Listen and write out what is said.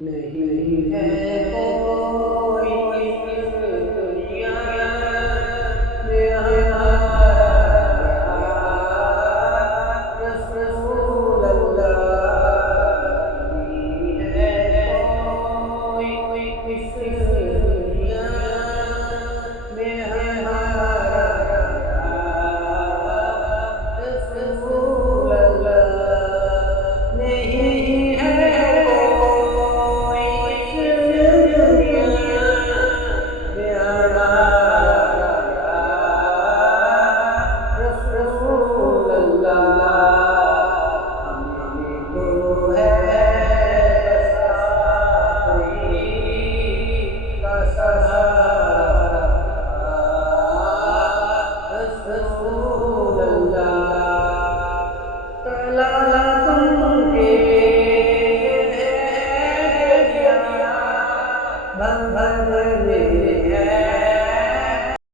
नहीं है कोई इस दुनिया में हमारा रसूल अल्लाह। नहीं है कोई इस दुनिया में हमारा रसूल अल्लाह। नहीं है रसूल अल्लाह। हमें तो है का सहारा रसूल अल्लाह। तलाला तुमके भर भर